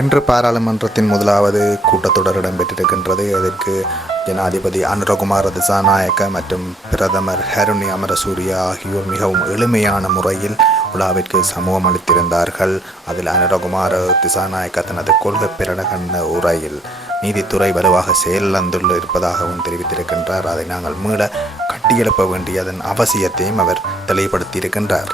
இன்று பாராளுமன்றத்தின் முதலாவது கூட்டத்தொடர் இடம்பெற்றிருக்கின்றது. அதற்கு ஜனாதிபதி அனுரகுமார திசாநாயக்க மற்றும் பிரதமர் ஹருணி அமரசூரியா ஆகியோர் மிகவும் எளிமையான முறையில் விழாவிற்கு சமூகம் அளித்திருந்தார்கள். அதில் அனுரகுமார திசாநாயக்க தனது கொள்கை பிரகடன உரையில் நீதித்துறை வலுவாக செயலிழந்துள்ள இருப்பதாகவும் தெரிவித்திருக்கின்றார். அதை நாங்கள் மீள கட்டியெழுப்ப வேண்டியதன் அவசியத்தையும் அவர் தெளிவுபடுத்தியிருக்கின்றார்.